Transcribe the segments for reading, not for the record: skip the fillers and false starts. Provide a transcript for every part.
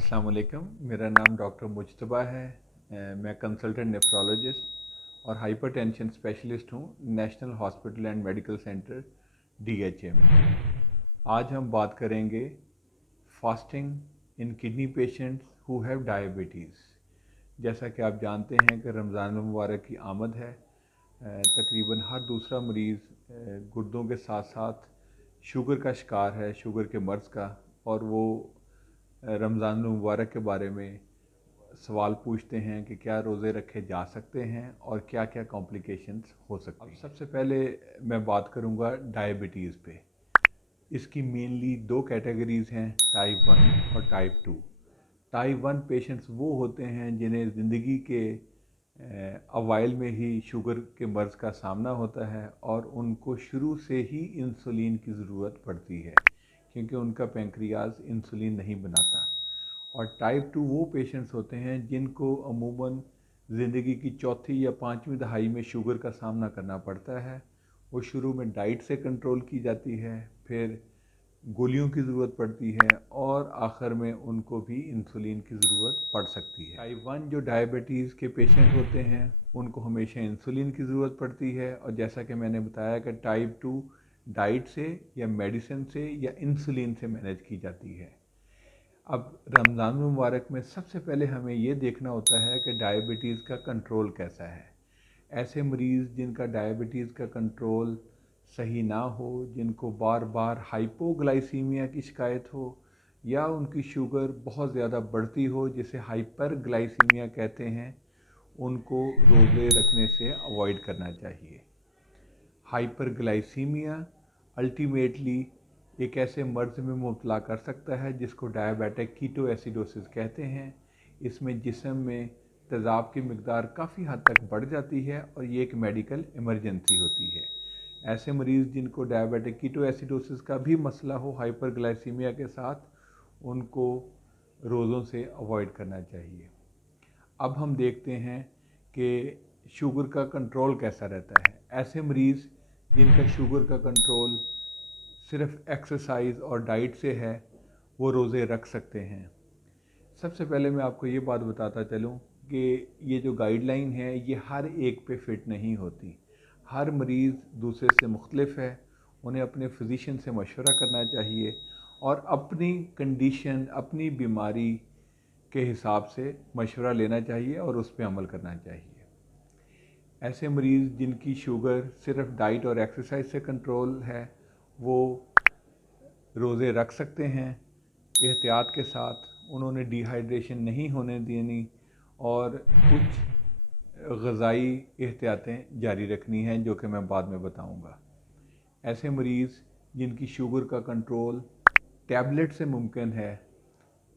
अस्सलाम वालेकुम। मेरा नाम डॉक्टर मुज्तबा है। मैं कंसल्टेंट नेफ्रोलॉजिस्ट और हाइपरटेंशन स्पेशलिस्ट हूँ national hospital and medical centre DHA में। आज हम बात करेंगे fasting in kidney patients who have diabetes. जैसा कि आप जानते हैं कि रमज़ान मुबारक की आमद है। तकरीबन हर दूसरा मरीज़ गुर्दों के साथ साथ शुगर का शिकार है, शुगर के मर्ज़ का, और वो रमज़ान मुबारक के बारे में सवाल पूछते हैं कि क्या रोज़े रखे जा सकते हैं और क्या क्या कॉम्प्लिकेशंस हो सकती हैं। अब सबसे पहले मैं बात करूंगा डायबिटीज़ पे। इसकी मेनली दो कैटेगरीज़ हैं, टाइप 1 और टाइप 2। टाइप 1 पेशेंट्स वो होते हैं जिन्हें ज़िंदगी के अवाइल में ही शुगर के मर्ज़ का सामना होता है और उनको शुरू से ही इंसुलिन की ज़रूरत पड़ती है क्योंकि उनका पैंक्रियाज इंसुलिन नहीं बनाता। और टाइप 2 वो पेशेंट्स होते हैं जिनको अमूमन ज़िंदगी की चौथी या पाँचवीं दहाई में शुगर का सामना करना पड़ता है। वो शुरू में डाइट से कंट्रोल की जाती है, फिर गोलियों की ज़रूरत पड़ती है और आखिर में उनको भी इंसुलिन की ज़रूरत पड़ सकती है। टाइप 1 जो डायबिटीज़ के पेशेंट होते हैं उनको हमेशा इंसुलिन की ज़रूरत पड़ती है, और जैसा कि मैंने बताया कि टाइप 2 डाइट से या मेडिसिन से या इंसुलिन से मैनेज की जाती है। अब रमज़ान मुबारक में सबसे पहले हमें ये देखना होता है कि डायबिटीज़ का कंट्रोल कैसा है। ऐसे मरीज़ जिनका डायबिटीज़ का कंट्रोल सही ना हो, जिनको बार बार हाइपोग्लाइसीमिया की शिकायत हो या उनकी शुगर बहुत ज़्यादा बढ़ती हो जिसे हाइपरग्लाइसीमिया कहते हैं, उनको रोज़े रखने से अवॉइड करना चाहिए। हाइपरग्लाइसीमिया अल्टीमेटली एक ऐसे मर्ज़ में मुब्तला कर सकता है जिसको डायबिटिक कीटो एसिडोसिस कहते हैं। इसमें जिस्म में तेज़ाब की मकदार काफ़ी हद तक बढ़ जाती है और ये एक मेडिकल इमरजेंसी होती है। ऐसे मरीज़ जिनको डायबिटिक कीटो एसिडोसिस का भी मसला हो हाइपरग्लाइसीमिया के साथ, उनको रोज़ों से अवॉइड करना चाहिए। अब हम देखते हैं कि शुगर का कंट्रोल कैसा रहता है। ऐसे मरीज़ जिनका शुगर का कंट्रोल सिर्फ एक्सरसाइज और डाइट से है, वो रोज़े रख सकते हैं। सबसे पहले मैं आपको ये बात बताता चलूँ कि ये जो गाइडलाइन है ये हर एक पे फिट नहीं होती। हर मरीज़ दूसरे से मुख्तलिफ है। उन्हें अपने फिजिशियन से मशवरा करना चाहिए और अपनी कंडीशन, अपनी बीमारी के हिसाब से मशवरा लेना चाहिए और उस पर अमल करना चाहिए। ऐसे मरीज़ जिनकी शुगर सिर्फ डाइट और एक्सरसाइज से कंट्रोल है, वो रोज़े रख सकते हैं एहतियात के साथ। उन्होंने डिहाइड्रेशन नहीं होने देनी और कुछ ग़ज़ाई एहतियातें जारी रखनी हैं जो कि मैं बाद में बताऊंगा। ऐसे मरीज़ जिनकी शुगर का कंट्रोल टैबलेट से मुमकिन है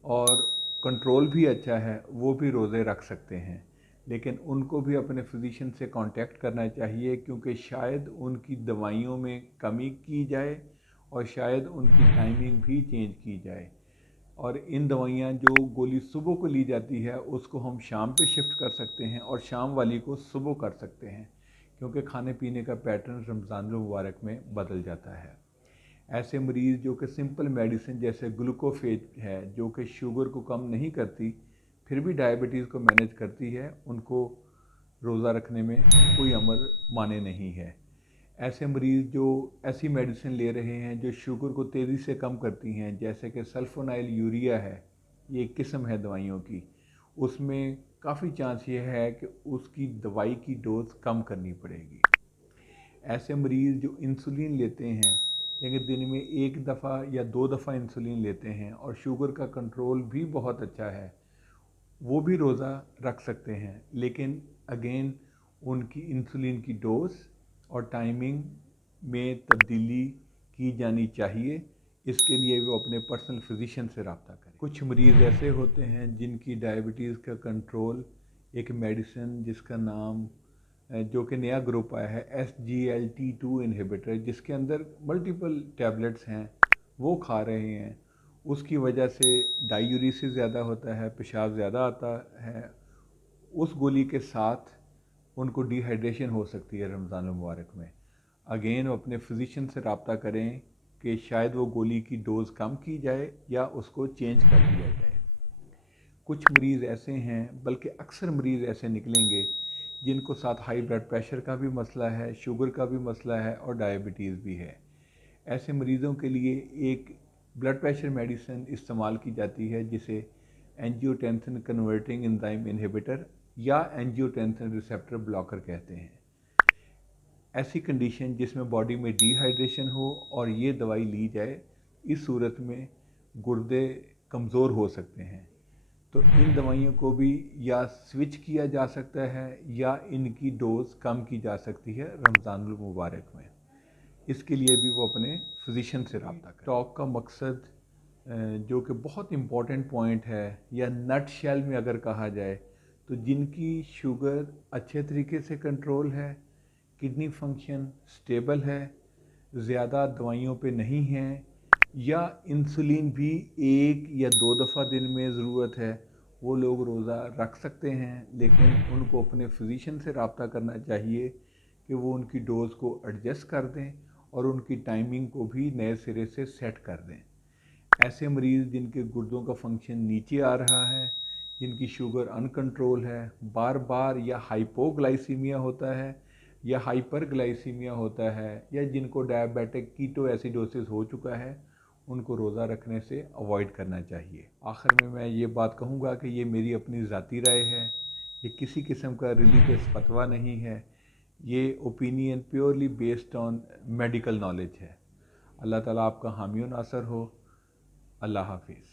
और कंट्रोल भी अच्छा है, वो भी रोज़े रख सकते हैं, लेकिन उनको भी अपने फिजिशियन से कांटेक्ट करना चाहिए क्योंकि शायद उनकी दवाइयों में कमी की जाए और शायद उनकी टाइमिंग भी चेंज की जाए। और इन दवाइयाँ जो गोली सुबह को ली जाती है उसको हम शाम पे शिफ्ट कर सकते हैं और शाम वाली को सुबह कर सकते हैं, क्योंकि खाने पीने का पैटर्न रमज़ान मुबारक में बदल जाता है। ऐसे मरीज़ जो कि सिंपल मेडिसिन जैसे ग्लूकोफेज है जो कि शुगर को कम नहीं करती फिर भी डायबिटीज़ को मैनेज करती है, उनको रोज़ा रखने में कोई अमल माने नहीं है। ऐसे मरीज़ जो ऐसी मेडिसिन ले रहे हैं जो शुगर को तेज़ी से कम करती हैं, जैसे कि सल्फोनाइल यूरिया है, ये एक किस्म है दवाइयों की, उसमें काफ़ी चांस ये है कि उसकी दवाई की डोज कम करनी पड़ेगी। ऐसे मरीज़ जो इंसुलिन लेते हैं लेकिन दिन में एक दफ़ा या दो दफ़ा इंसुलिन लेते हैं और शुगर का कंट्रोल भी बहुत अच्छा है, वो भी रोज़ा रख सकते हैं, लेकिन अगेन उनकी इंसुलिन की डोज और टाइमिंग में तब्दीली की जानी चाहिए। इसके लिए वो अपने पर्सनल फिजिशियन से रब्ता करें। कुछ मरीज़ ऐसे होते हैं जिनकी डायबिटीज़ का कंट्रोल एक मेडिसिन जिसका नाम जो कि नया ग्रुप आया है SGLT2 इनहिबिटर, जिसके अंदर मल्टीपल टैबलेट्स हैं, वो खा रहे हैं। उसकी वजह से डायूरिसिस ज़्यादा होता है, पेशाब ज़्यादा आता है। उस गोली के साथ उनको डिहाइड्रेशन हो सकती है रमज़ान मुबारक में। अगेन वो अपने फिजिशियन से रब्ता करें कि शायद वो गोली की डोज़ कम की जाए या उसको चेंज कर दिया जाए। کچھ مریض ایسے ہیں، بلکہ اکثر مریض ایسے نکلیں گے جن کو ساتھ ہائی بلڈ پریشر کا بھی مسئلہ ہے، شوگر کا بھی مسئلہ ہے اور ڈائبٹیز بھی ہے۔ ایسے مریضوں کے لیے ایک بلڈ پریشر میڈیسن استعمال کی جاتی ہے جسے اینجیوٹینسن کنورٹنگ انزائم انہیبیٹر یا اینجیوٹینسن ریسیپٹر بلاکر کہتے ہیں۔ ایسی کنڈیشن جس میں باڈی میں ڈی ہائیڈریشن ہو اور یہ دوائی لی جائے، اس صورت میں گردے کمزور ہو سکتے ہیں، تو ان دوائیوں کو بھی یا سوئچ کیا جا سکتا ہے یا ان کی ڈوز کم کی جا سکتی ہے رمضان المبارک میں۔ اس کے لیے بھی وہ اپنے فزیشین سے رابطہ کریں۔ ٹاک کا مقصد جو کہ بہت امپورٹنٹ پوائنٹ ہے، یا نٹ شیل میں اگر کہا جائے تو جن کی شوگر اچھے طریقے سے کنٹرول ہے، کڈنی فنکشن سٹیبل ہے، زیادہ دوائیوں پہ نہیں ہیں، یا انسولین بھی 1 یا 2 دفعہ دن میں ضرورت ہے، وہ لوگ روزہ رکھ سکتے ہیں، لیکن ان کو اپنے فزیشین سے رابطہ کرنا چاہیے کہ وہ ان کی ڈوز کو ایڈجسٹ کر دیں اور ان کی ٹائمنگ کو بھی نئے سرے سے سیٹ کر دیں۔ ایسے مریض جن کے گردوں کا فنکشن نیچے آ رہا ہے، جن کی شوگر ان کنٹرول ہے، بار بار یا ہائپوگلائسیمیا ہوتا ہے یا ہائپر گلائسیمیا ہوتا ہے، یا جن کو ڈائبیٹک کیٹو ایسیڈوسس ہو چکا ہے، ان کو روزہ رکھنے سے اوائڈ کرنا چاہیے۔ آخر میں یہ بات کہوں گا کہ یہ میری اپنی ذاتی رائے ہے، یہ کسی قسم کا ریلیجس فتویٰ نہیں ہے، یہ opinion purely based on medical knowledge ہے۔ اللہ تعالیٰ آپ کا حامی و ناصر ہو۔ اللہ حافظ۔